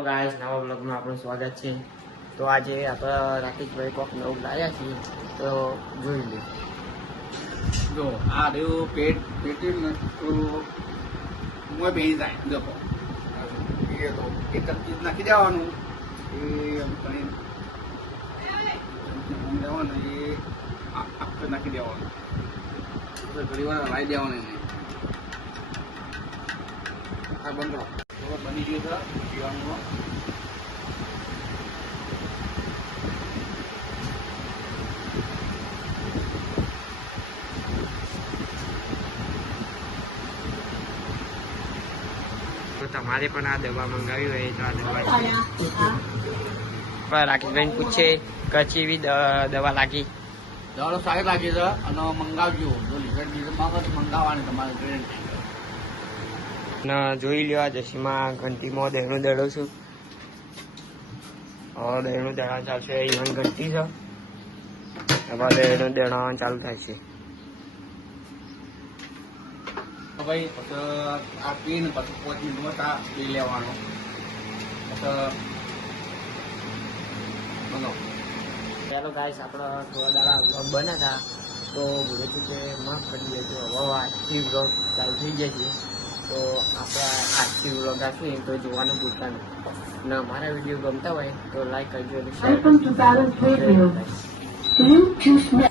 Hello guys, નવા બ્લોગમાં આપણું સ્વાગત છે। તો આજે આપણે રાકેશભાઈ કોક નવું લાવ્યા છીએ, તો જોઈ લે। જો આ રહ્યું પેટી મોય બેસી જાય દેખો એ તો એક જ ચીજ નાખી દેવાનું એ એમ કરીને દેવાનું એ આખું નાખી દેવાનું ઘણી વાર લાવી દેવાનું આ બંધ કરો બની ગયું છે પીવાનું તો તમારે પણ આ દવા મંગાવી હોય તો આ દવા પણ રાકેશભાઈ પૂછે કચી એવી દવા લાગી દવા સારી લાગી છે અને મંગાવજો જો રિઝલ્ટ માંગો તો મંગાવવાની તમારે ગેરંટી ને જોઈ લ્યો આ જશીમાં ઘંટીમાં દહીંનું દડો છું। હવે દહીંનું દડા ચાલશે, ઇવન ઘંટી છે હવે દહીંનું દડા ચાલુ થાય છે। ભાઈ પછી આ પીને પછી 5 મિનિટમાં આ પી લેવાનો પછી બનાવો। ચાલો ગાઈસ, આપણા થોડા દાડા વ્લોગ બન્યા હતા તો બોલું છું કે માફ કરી દેજો। હવે આજથી વ્લોગ ચાલુ થઈ જાય છે તો આપણે આજથી વ્લોગ રાખીએ તો જોવાનું ભૂલતા નહીં અને અમારા વિડીયો ગમતા હોય તો લાઈક કરજો અને શેર કરજો।